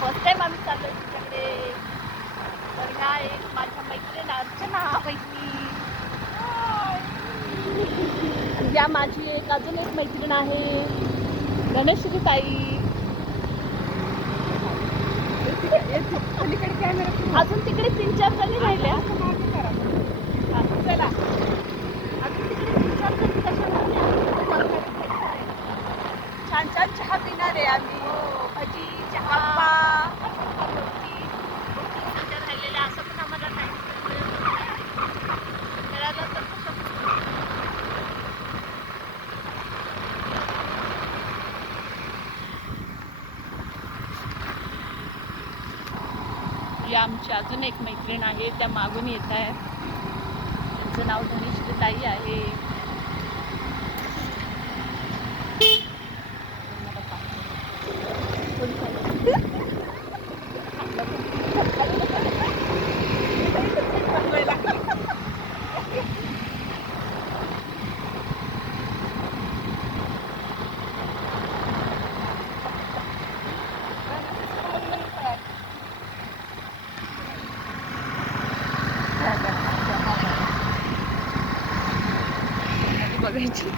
First time आम्ही चाललोय तुमच्याकडे. तर ह्या एक माझ्या मैत्रीण अर्चना वहिनी. आणि या माझी एक अजून एक मैत्रीण आहे गणेश्वरी ताई. अजून तिकडे 3-4 जणी राहिल्या. चला अजून तिकडे 3-4 जणी कशा राहिल्या. छान छान चहा पिणार आहे आम्ही. भजी चहा राहिलेल्या असं पण आम्हाला नाही मिळालं तर या आमची अजून एक मैत्रीण आहे त्या मागून येत आहेत. त्यांचं नाव धनेश्वरी ताई आहे. बघायची